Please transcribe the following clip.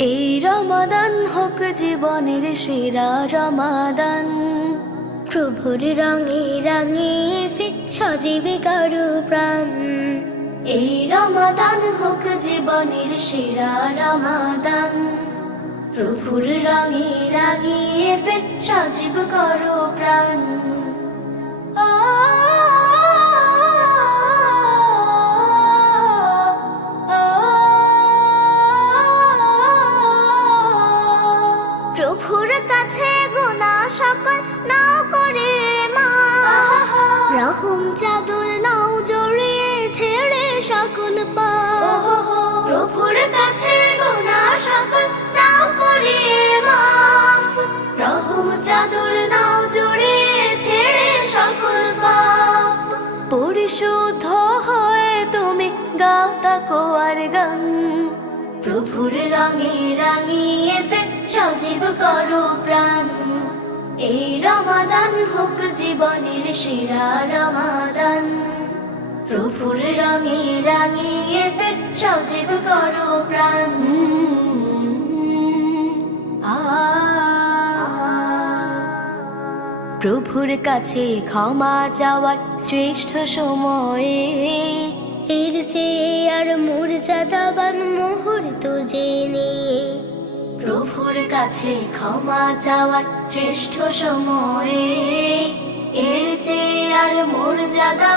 এই রমাদান হোক জীবনের সেরা রমাদান। প্রভুর রঙে রঙে ফির সজীবে করো প্রাণ। এই রমাদান হোক জীবনের সেরা রমাদান। প্রভুর রঙে রাঙিয়ে ফের সজীব করো প্রাণ। প্রভুর কাছে গুনাহ সকল নাও করে মা, রহম চাদর নাও জড়িয়ে ছেড়ে সকল পাপ। প্রভুর কাছে গুনাহ সকল নাও করে মাফ, রহম চাদর নাও জড়িয়ে ছেড়ে সকল পাপ। পরিশুদ্ধ হয়ে তুমি গাও তাকওয়ার গান। প্রভুর রঙে রাঙিয়ে ফের সজীব করো প্রাণ। এই রমাদান হোক জীবনের সেরা রমাদান। প্রভুর রঙে রাঙিয়ে ফের সজীব করো প্রাণ। প্রভুর কাছে ক্ষমা চাওয়ার শ্রেষ্ঠ সময়ে, এর চেয়ে আর মর্যাদাবান মুহূর্ত জেনে। প্রভুর কাছে ক্ষমা চাওয়ার শ্রেষ্ঠ সময়ে, এর চেয়ে আর মর্যাদা